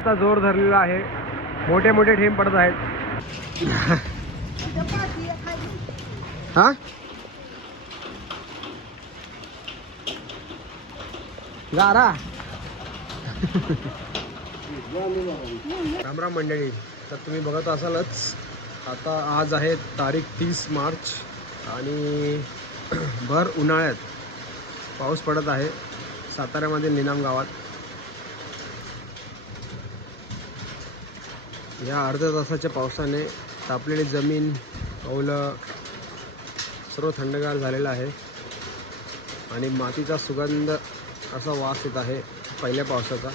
जोर धरलेला आहे, मोठे मोठे थेंब पडत आहेत. हा गारा. रामराम मंडळी, तर तुम्ही बघत असालच आता आज आहे तारीख 30 मार्च आणि भर उन्हाळ्यात पाऊस पडत आहे साताऱ्यामध्ये निनाम गावात. या अर्ध्या तासाच्या पावसाने तापलेली जमीन, कौलं सर्व थंडगार झालेलं आहे आणि मातीचा सुगंध असा वास येत आहे पहिल्या पावसाचा.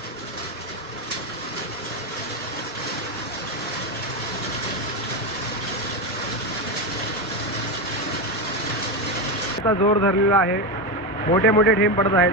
जोर धरलेला आहे, मोठे मोठे थेंब पडत आहेत.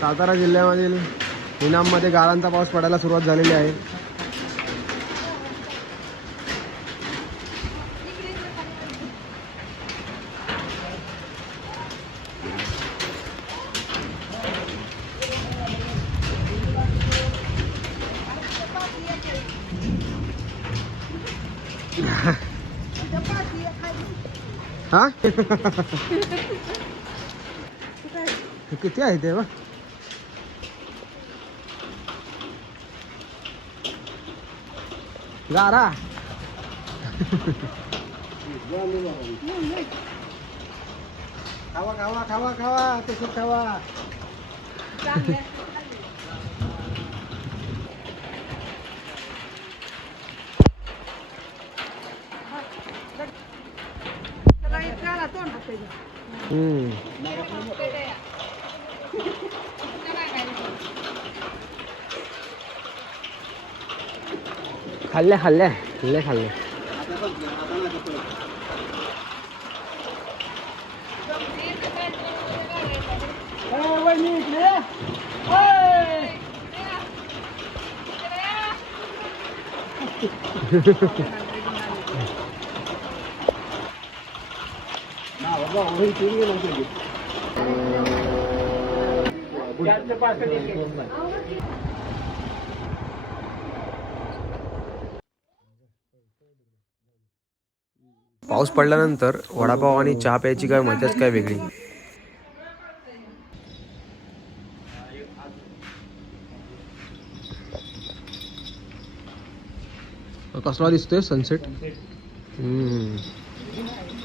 सातारा जिल्ह्यामधील निनाममध्ये गारांचा पाऊस पडायला सुरुवात झालेली आहे. हा किती आहे ते? गारा. खावा खावा खावा खावा तसं खावा. खाल्ले खाल्ले खाल्ले खाल्ले. पाऊस पडल्यानंतर वडापाव आणि चहा प्यायची काय मजाच काय वेगळी. कसला दिसतोय सनसेट.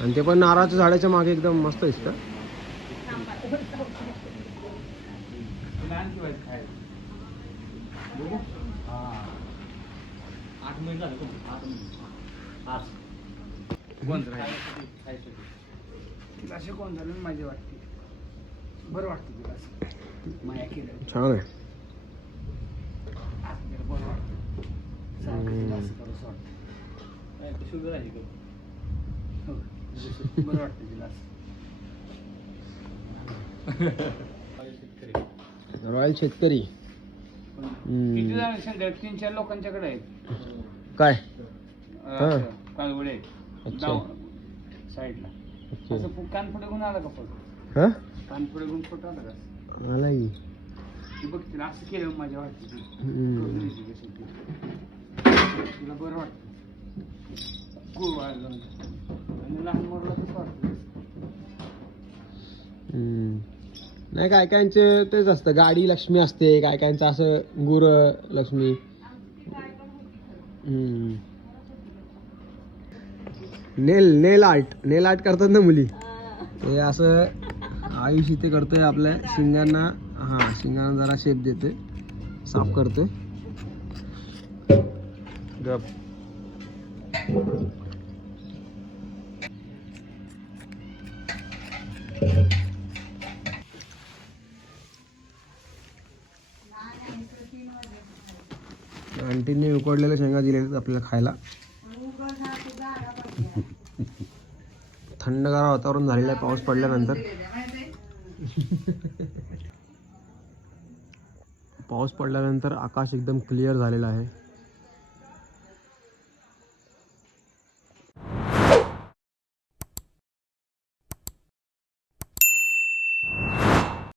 आणि ते पण नारळाच्या झाडाच्या मागे एकदम मस्त दिसतं. असे कोण झालं माझी वाटते, बरं वाटतं तुला असं माया केलं छान आहे. बरं वाटतं सारखं असं करूच वाटतं. शुगर आहे बरं वाटतं तिला असं. रॉयल शेतकरी किती जण संध्या 3-4 लोकांच्याकडे आहेत काय कालवडे आहेत साईडला. असं कान पुढे गुण आला का फोटो? हा कान पुढे गुण फोटो आला का? आला की ती बघ तिला असं केलं माझ्या वाटतं तिला बरं वाटतं. खूप वाढलं आणि लहान मोरला कसं वाटतं. नाही काय कायचं तेच असतं, गाडी लक्ष्मी असते, काय कायचं असं गुर लक्ष्मी. नेल आर्ट करतात ना मुली, ते असं आयुष इथे करतोय आपल्या शिंगांना, हा शिंगांना जरा शेप देते, साफ करतोय. गप. आंटीने उकडलेल्या शेंगा दिलेल्या आपल्याला खायला. थंडगार वातावरण झालेलं आहे पाऊस पडल्यानंतर. पाऊस पडल्यानंतर आकाश एकदम क्लिअर झालेलं आहे.